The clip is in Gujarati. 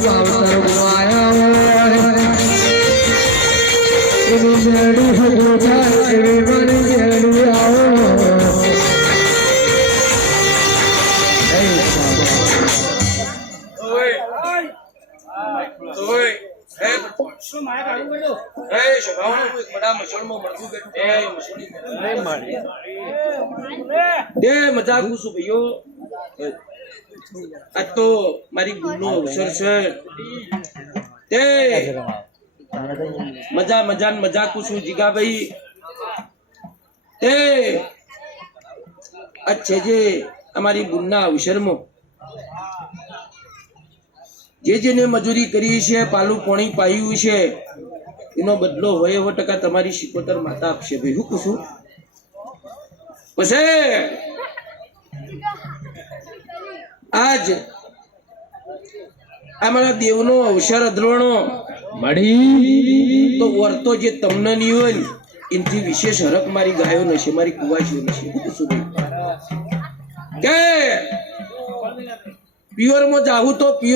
માવતર ગુમાયા એવી મેળી હજો થાય એવી મારી મેળી આવો મજાક છું ભાઈઓ આ તો મારી ગુનો અવસર છે તે મજાક છું જીગાભાઈ તે અચ્છે જે અમારી ગુના અવસરમાં જેને મજૂરી કરી છે પાલું પાણી પાયું છે એનો બદલો હોય એવો ટકા તમારી 77 માતા આપશે ભાઈ હું પૂછું પછી આજ અમારા દેવનો અવસર અધરોણો મળી તો વર્તો જે તમને નહીં હોય ને એનાથી વિશેષ હરક મારી ગાયો નશે મારી કુવાશીઓ નશે હું પૂછું કે પ્યોરમાં જાવું તો પ્યોર